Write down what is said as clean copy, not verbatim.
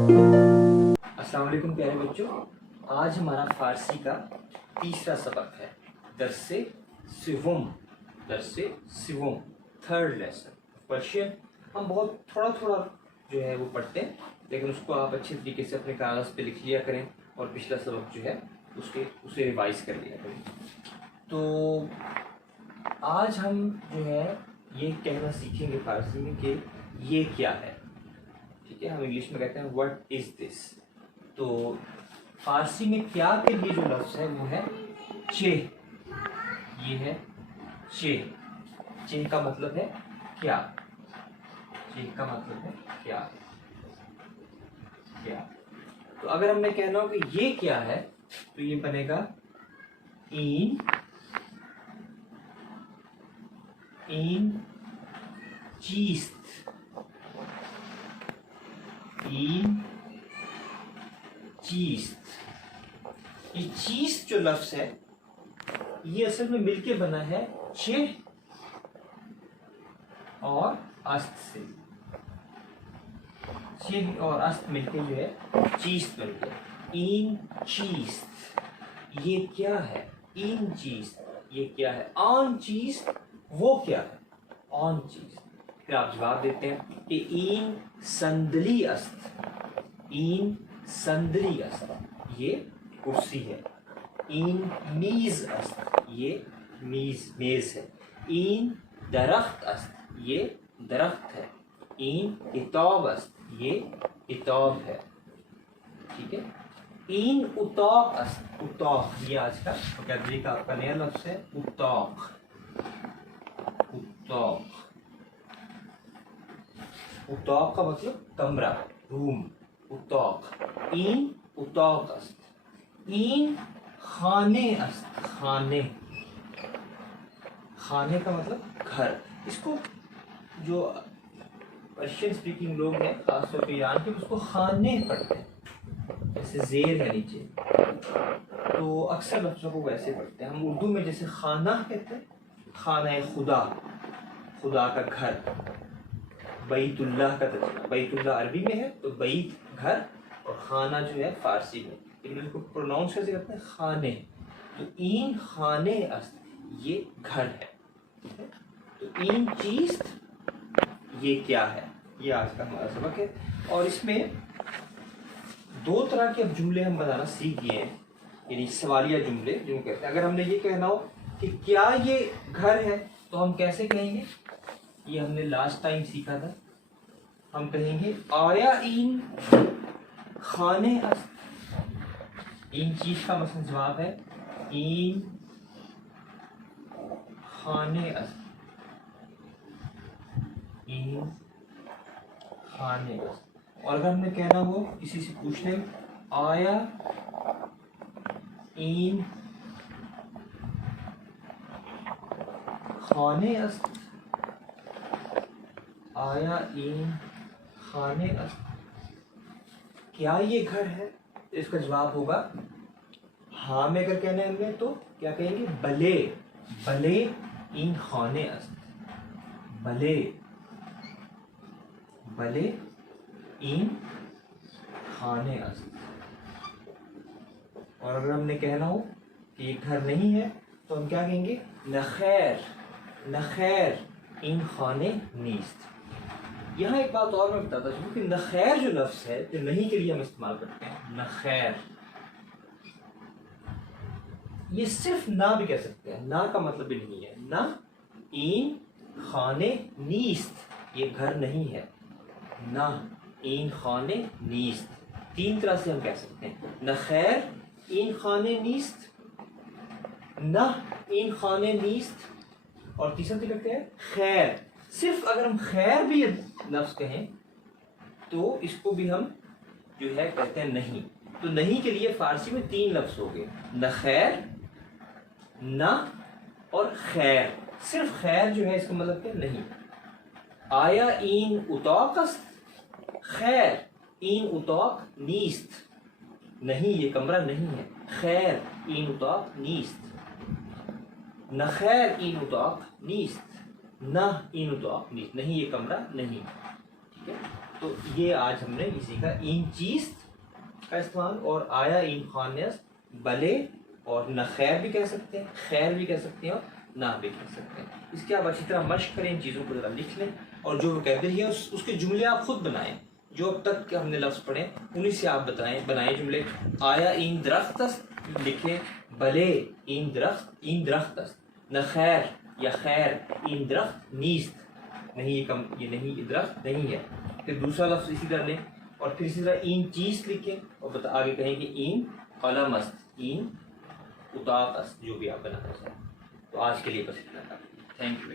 السلام علیکم پیارے بچوں، آج ہمارا فارسی کا تیسرا سبق ہے، درس سوم، تھرڈ لیسن پرشین۔ ہم بہت تھوڑا جو ہے وہ پڑھتے ہیں، لیکن اس کو آپ اچھے طریقے سے اپنے کاغذ پہ لکھ لیا کریں اور پچھلا سبق جو ہے اسے ریوائز کر لیا کریں۔ تو آج ہم جو ہے یہ کہنا سیکھیں گے فارسی میں کہ یہ کیا ہے، ٹھیک ہے؟ ہم انگلش میں کہتے ہیں واٹ از دس۔ تو فارسی میں کیا کے لیے جو لفظ ہے وہ ہے چہ۔ یہ ہے چہ۔ چہ کا مطلب ہے کیا، چہ کا مطلب ہے کیا۔ تو اگر ہم نے کہنا ہو کہ یہ کیا ہے تو یہ بنے گا این چیست، این چیست۔ یہ چیست جو لفظ ہے یہ اصل میں مل کے بنا ہے چہ اور است سے۔ چہ اور است مل کے جو ہے چیست بن گیا، این چیست۔ یہ کیا ہے؟ این چیست یہ کیا ہے؟ آن چیست وہ کیا ہے؟ آن چیز۔ پھر آپ جواب دیتے ہیں کہ این صندلی است، این صندلی است یہ کرسی ہے۔ این میز است یہ میز ہے۔ این درخت است یہ درخت ہے۔ این کتاب است یہ کتاب ہے، ٹھیک ہے؟ این اتاق است، اتاق یہ آج کا وکیبلری کا آپ کا نیا لفظ ہے، اتاق۔ اتاق کا مطلب کمرہ، روم، اتاق۔ این اتاق است۔ این خانه است، خانے کا مطلب گھر۔ اس کو جو پرشین اسپیکنگ لوگ ہیں خاص طور پہ ایران کے، اس کو خانے پڑھتے ہیں، جیسے زیر ہے نیچے، تو اکثر لفظوں کو ویسے پڑھتے ہیں۔ ہم اردو میں جیسے خانہ کہتے ہیں، خانہ خدا، خدا کا گھر۔ بیت اللہ کا ترجمہ، بیت اللہ عربی میں ہے تو بیت گھر، اور خانہ جو ہے فارسی میں، لیکن اس کو پروناؤنس کیسے کرتے ہیں؟ خانے۔ تو این خانے است یہ گھر ہے، تو این چیست یہ کیا ہے، یہ آج کا ہمارا سبق ہے۔ اور اس میں دو طرح کے اب جملے ہم بنانا سیکھ گئے ہیں، یعنی سوالیہ جملے جو کہتے ہیں۔ اگر ہم نے یہ کہنا ہو کہ کیا یہ گھر ہے تو ہم کیسے کہیں گے؟ یہ ہم نے لاسٹ ٹائم سیکھا تھا۔ ہم کہیں گے آیا این خانے است۔ این چیز کا مثلا جواب ہے این خانے است، این خانے است۔ اور اگر ہم نے کہنا ہو کسی سے پوچھنے آیا این خانے است، آیا این خانے است، کیا یہ گھر ہے؟ اس کا جواب ہوگا ہاں میں اگر کہنا ہے ہم نے تو کیا کہیں گے؟ بلے این خانے است، بلے این خانے است۔ اور اگر ہم نے کہنا ہو کہ یہ گھر نہیں ہے تو ہم کیا کہیں گے؟ نخیر این خانے نیست۔ یہاں ایک بات اور میں بتاتا چلوں کہ نخیر جو لفظ ہے جو نہیں کے لیے ہم استعمال کرتے ہیں، نخیر، یہ صرف نہ بھی کہہ سکتے ہیں، نہ کا مطلب بھی نہیں ہے۔ نہ این خانے نیست یہ گھر نہیں ہے، نہ این خانے نیست، تین طرح سے ہم کہہ سکتے ہیں، نخیر این خانے نیست، نہ این خانے نیست، اور تیسرا طریقہ کیا ہے؟ خیر۔ صرف اگر ہم خیر بھی لفظ کہیں تو اس کو بھی ہم جو ہے کہتے ہیں نہیں۔ تو نہیں کے لیے فارسی میں تین لفظ ہو گئے، نخیر، نہ اور خیر۔ صرف خیر جو ہے اس کا مطلب کیا؟ نہیں۔ آیا این اتاق است، خیر این اتاق نیست، نہیں یہ کمرہ نہیں ہے، خیر این اتاق نیست، نخیر این اتاق نیست، نہ این اتاق نیست، نہیں یہ کمرہ نہیں، ٹھیک ہے. تو یہ آج ہم نے یہ سیکھا این چیست کا استعمال, اور آیا این خانیس بلے, اور نہ خیر بھی کہہ سکتے ہیں, خیر بھی کہہ سکتے ہیں, اور نہ بھی کہہ سکتے ہیں. اس کے آپ اچھی طرح مشق کریں, ان چیزوں کو ذرا لکھ لیں, اور جو وکیبلری ہے اس کے جملے آپ خود بنائیں. جو اب تک ہم نے لفظ پڑھے انہیں سے آپ بنائیں جملے. آیا این درخت است لکھیں, بلے این درخت است, نہ خیر یا خیر این درخت نیست, نہیں یہ نہیں, یہ درخت نہیں ہے. پھر دوسرا لفظ اسی طرح لیں, اور پھر اسی طرح این چیز لکھیں, اور آگے کہیں کہ این قلم است, این اتاق است, جو بھی آپ بنانا چاہیں. تو آج کے لیے بس اتنا کافی. Thank you.